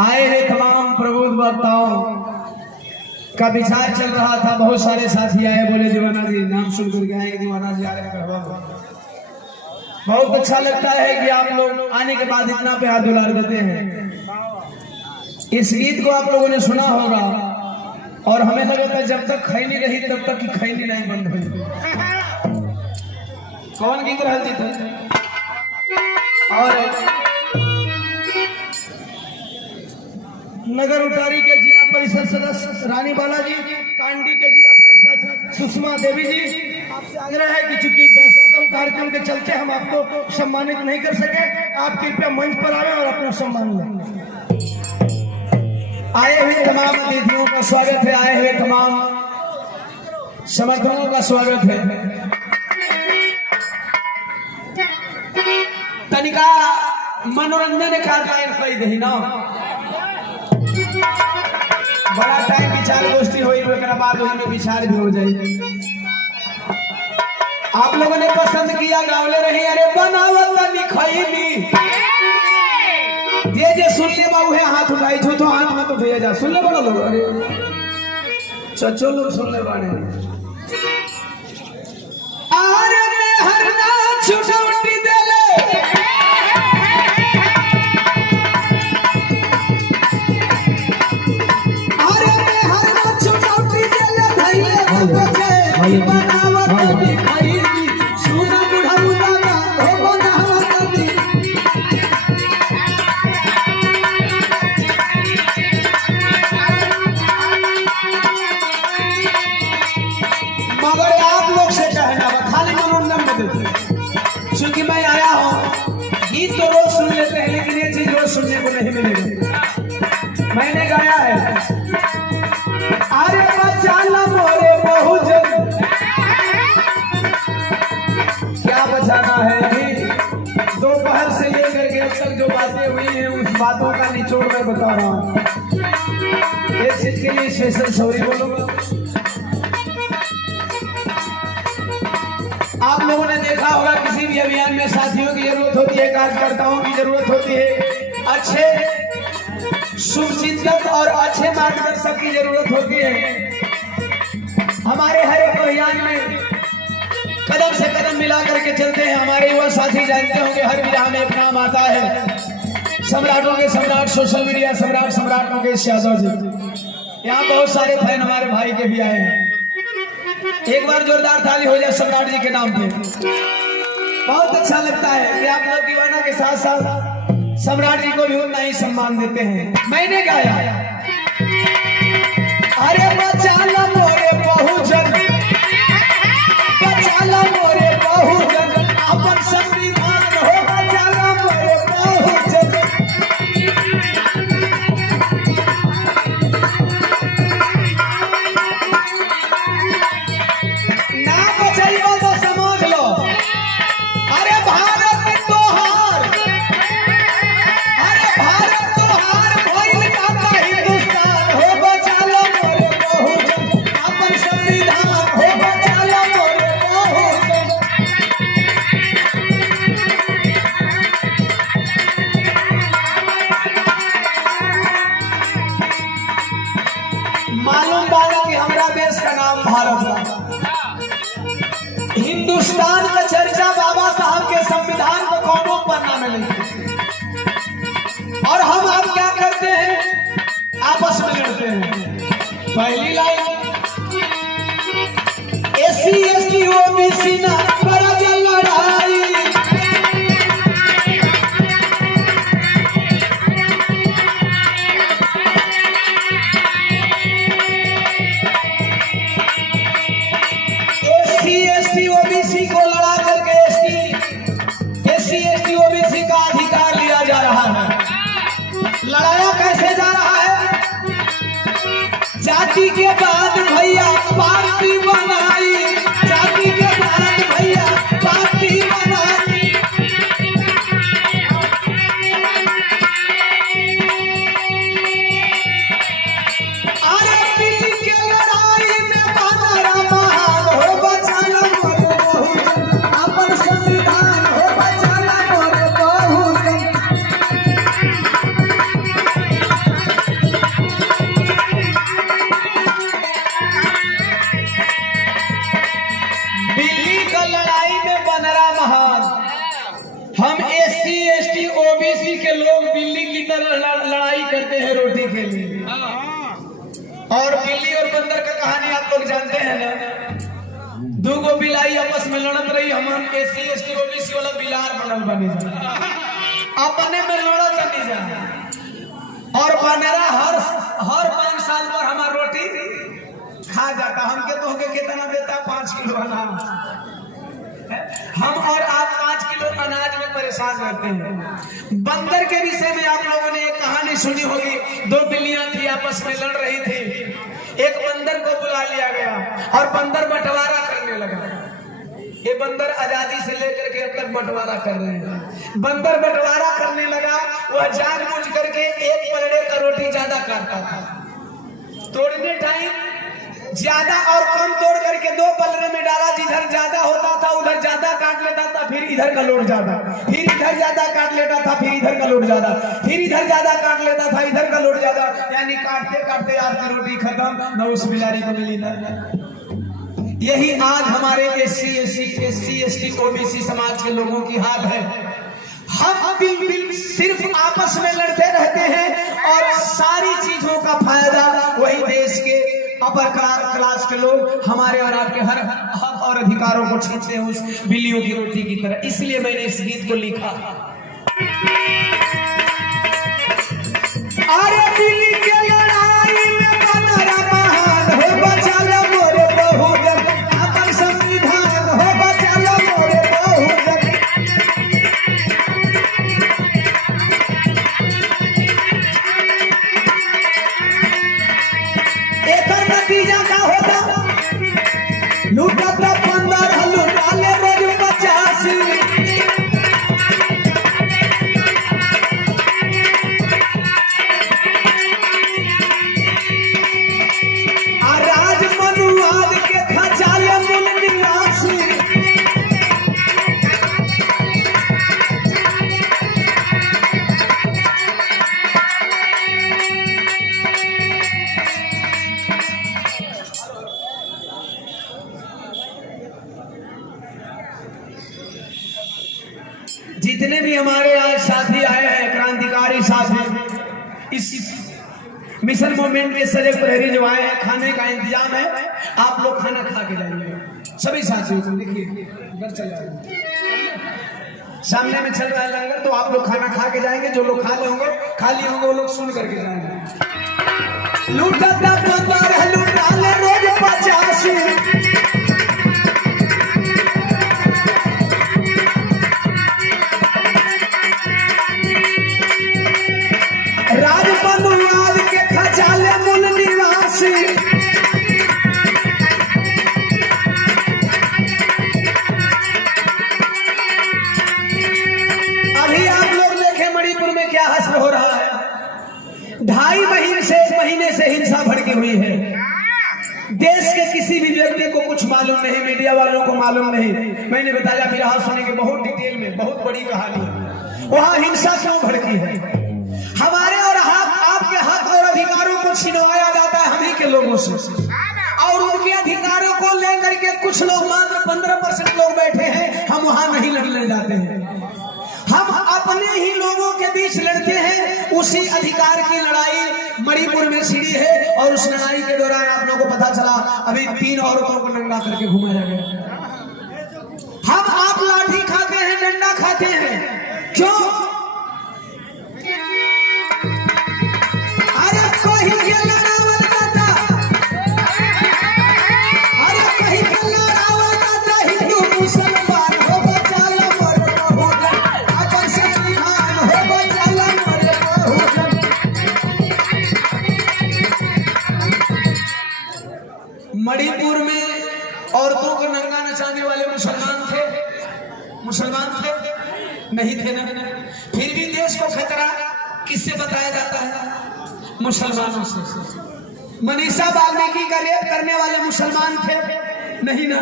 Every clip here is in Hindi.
आए हुए तमाम प्रबुद्ध वक्ताओं का विचार चल रहा था। बहुत सारे साथी आए, बोले दीवाना जी नाम सुन करके आए, दीवाना जी आ रहे हैं। बहुत अच्छा लगता है कि आप लोग आने के बाद इतना प्यार दुलार देते हैं। इस गीत को आप लोगों ने सुना होगा और हमें लगा था जब तक खैनी रही तब तक की खैनी नहीं बंद हुई। कौन गीत रहा जी था? और नगर उटारी के जिला परिषद सदस्य रानी बालाजी, कांडी के जिला परिषद सुषमा देवी जी, आपसे आग्रह है कि चूंकि व्यस्तम कार्यक्रम के चलते हम आपको सम्मानित नहीं कर सके, आप कृपया मंच पर आए और अपना सम्मान लें। आए हुए तमाम अतिथियों का स्वागत है, आए हुए तमाम समर्थकों का स्वागत है। तनिका मनोरंजन का कही दही ना, बड़ा टाइम विचार गोष्ठी हुई, बाद में विचार भी हो जाए। आप लोगों ने पसंद किया, गावले रही अरे बनावत लिखैली जे सुनने बाबू है हाथ उठाई छो तो हाथ मत उठाइए जा, सुनने वाला लोग अरे चचो लोग सुनने वाले अरे मैं हर नाच छुटौटी देले अरे मैं हर नाच छुटौटी देले धैले बनावत लिखैली सुना बुढ़ाऊ दादा हो बनावत दी। मगर आप लोग से कहना खाली मनोरंजन बदल, क्योंकि मैं आया हूँ गीत तो रोज सुन लेते हैं लेकिन ये चीज रोज सुनने को नहीं मिलेगा। मैंने गाया है अरे बचाना मोरे बहुजन, क्या बचाना है अभी दोपहर से लेकर के अब तक जो बातें हुई हैं उस बातों का निचोड़ मैं बता रहा हूँ। इस चीज के लिए स्पेशल सॉरी बोलूंगा। आप लोगों ने देखा होगा किसी भी अभियान में साथियों की जरूरत होती है, कार्यकर्ताओं की जरूरत होती है, अच्छे शुभचिंतक और अच्छे मार्गदर्शक की जरूरत होती है। हमारे हर एक अभियान में कदम से कदम मिला करके चलते हैं। हमारे युवा साथी जानते होंगे हर विराह में एक नाम आता है, सम्राटों के सम्राट, सोशल मीडिया सम्राट, सम्राट मुकेश यादव जी। यहाँ बहुत सारे फैन हमारे भाई के भी आए हैं। एक बार जोरदार ताली हो जाए सम्राट जी के नाम पे। बहुत अच्छा लगता है कि आप लोग दीवाना के साथ साथ सम्राट जी को भी उतना ही सम्मान देते हैं। मैंने गाया अरे बचाना मोरे बहुजन, बचाना मोरे बहुजन, अपन संविधान हो बचाना मोरे बहुजन। मालूम बाला कि हमारा देश का नाम भारत है, हिंदुस्तान का चर्चा बाबा साहब के संविधान को कौनों पन्ना में नहीं। और हम आप क्या करते हैं, आपस में लड़ते हैं। पहली लाइन एससी एसटी ओबीसी ना बड़ा जल लड़ाई, एससी ओबीसी को लड़ा करके एससी एसटी ओबीसी का अधिकार लिया जा रहा है। लड़ाया कैसे जा रहा है? जाति के बाद भैया पार्टी बनाई, जाति के बाद भैया पार्टी बनाई। अरे दिल्ली के लड़ाई में बांधरा महान हो बचाना मोरे बहुजन, अपन संविधान हो बचाना मोरे बहुजन। लड़ाई करते हैं रोटी के लिए। और बिल्ली और बंदर का कहानी आप लोग जानते हैं ना। दो गो बिलाई आपस में लड़त रही, हम एससी एसटी ओबीसी वाला बिलार बनल बने अपने में लड़त नहीं जा। और बनेरा हर 5 साल पर हमार रोटी खा जाता। हमके तो होके कितना देता 5 किलो अनाज। हम और आप 5 किलो अनाज में परेशान रहते हैं। बंदर के विषय में आप लोगों ने एक कहानी सुनी होगी। 2 बिल्लियां थी, आपस में लड़ रही थी। एक बंदर को बुला लिया गया और बंदर बंटवारा करने लगा। ये बंदर आजादी से लेकर के अब तक बंटवारा कर रहे हैं। बंदर बंटवारा करने लगा, वह जानबूझ करके एक पलड़े का रोटी ज्यादा काटता था। तोड़ने टाइम ज्यादा और कम तोड़ करके 2 पलड़े में डाला। जिधर ज्यादा होता था उधर ज्यादा काट लेता था, फिर इधर का लोड ज्यादा, फिर इधर ज्यादा काट लेता था, फिर इधर का लोड ज्यादा, फिर इधर ज्यादा काट लेता था, इधर का लोड ज्यादा। यानी काटते काटते आपकी रोटी खत्म, न उस बिलारी को मिली ना। यही आज हमारे एससी एसटी ओबीसी समाज के लोगों की हाल है। हम सिर्फ आपस में लड़ते रहते हैं और सारी चीजों का फायदा वही देश के अपर क्लास के लोग हमारे और आपके हर हक और अधिकारों को छीनते हैं उस बिल्लियों की रोटी की तरह। इसलिए मैंने इस गीत को लिखा। अरे दिल्ली के लड़ाई में बंदरा महान हो, बचा लो मोरे बहुजन, अपन संविधान हो, बचा लो मोरे बहुजन। एक नतीजा का होता लूटा 15 लूटा ले रोज 85। राज मनुवाद के खजाले मूल निवासी। जितने भी हमारे आज साथी आए हैं, क्रांतिकारी साथी, इस मिशन मूवमेंट के सजग प्रहरी जो आए हैं, खाने का इंतजाम है। आप लोग खाना खा के जाइए। सभी साथियों को देखिए, घर चल जाएंगे, सामने में चल रहा है लंगर, तो आप लोग खाना खा के जाएंगे। जो लोग खा लिए होंगे वो लोग सुन करके जाएंगे। लूटा 15 लूटा ले रोज 85। राज मनुवाद के खजाले मूल निवासी। अभी आप लोग देखे मणिपुर में क्या हश्र हो रहा है। 2.5 महीने से हिंसा भड़की हुई है। देश के किसी भी व्यक्ति को कुछ मालूम नहीं, मीडिया वालों को मालूम नहीं। मैंने बताया बिरहा सुनेंगे बहुत डिटेल में, बहुत बड़ी कहानी है। वहां हिंसा क्यों भड़की है? हमारे और आपके हक और अधिकारों को छिनवाया जाता है हम ही के लोगों से, और उनके अधिकारों को लेकर के कुछ लोग, मात्र 15% लोग बैठे हैं। हम वहां नहीं लड़ने जाते हैं। हम अपने ही लोगों के बीच लड़ते हैं। उसी अधिकार की लड़ाई मणिपुर में छिड़ी है, और उस लड़ाई के दौरान आप लोगों को पता चला अभी 3 औरतों को नंगा करके घुमाया गया। हम आप लाठी खाते हैं, डंडा खाते हैं, क्यों? मणिपुर में औरतों को नंगा नचाने वाले मुसलमान थे नहीं थे ना। फिर भी देश को खतरा किससे बताया जाता है? मुसलमानों से। मनीषा वाल्मीकि का रेप करने वाले मुसलमान थे नहीं ना।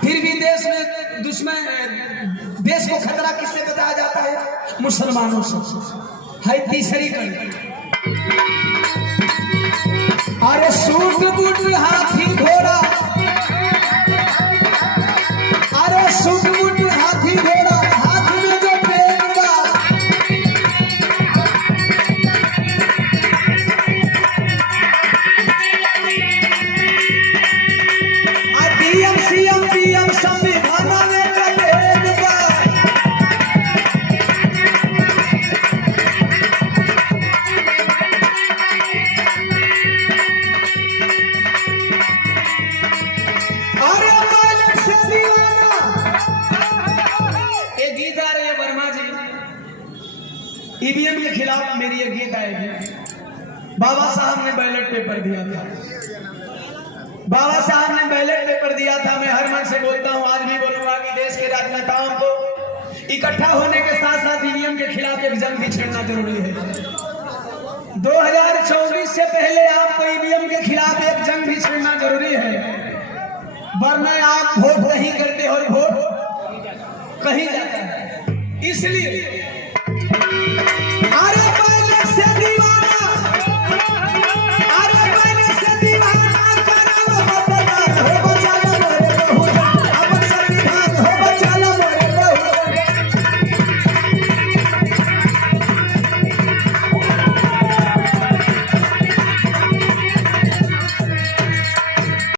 फिर भी देश में देश को खतरा किससे बताया जाता है? मुसलमानों से। है तीसरी कड़ी। अरे सूट बूट हाथी घोड़ा, अरे सूट बूट हाथी घोड़ा, हाथ में जो पेड़ बा, जाएगी। बाबा साहब ने बैलेट पेपर दिया था, बाबा साहब ने बैलेट पेपर दिया था। मैं हर मन से बोलता हूँ, आज भी बोलूंगा कि देश के राजनेताओं को इकट्ठा होने के साथ साथ ईवीएम के खिलाफ एक जंग भी छेड़ना जरूरी है। 2024 से पहले आपको ईवीएम के खिलाफ एक जंग भी छेड़ना जरूरी है, वरना आप वोट नहीं करते और वोट कहीं जाता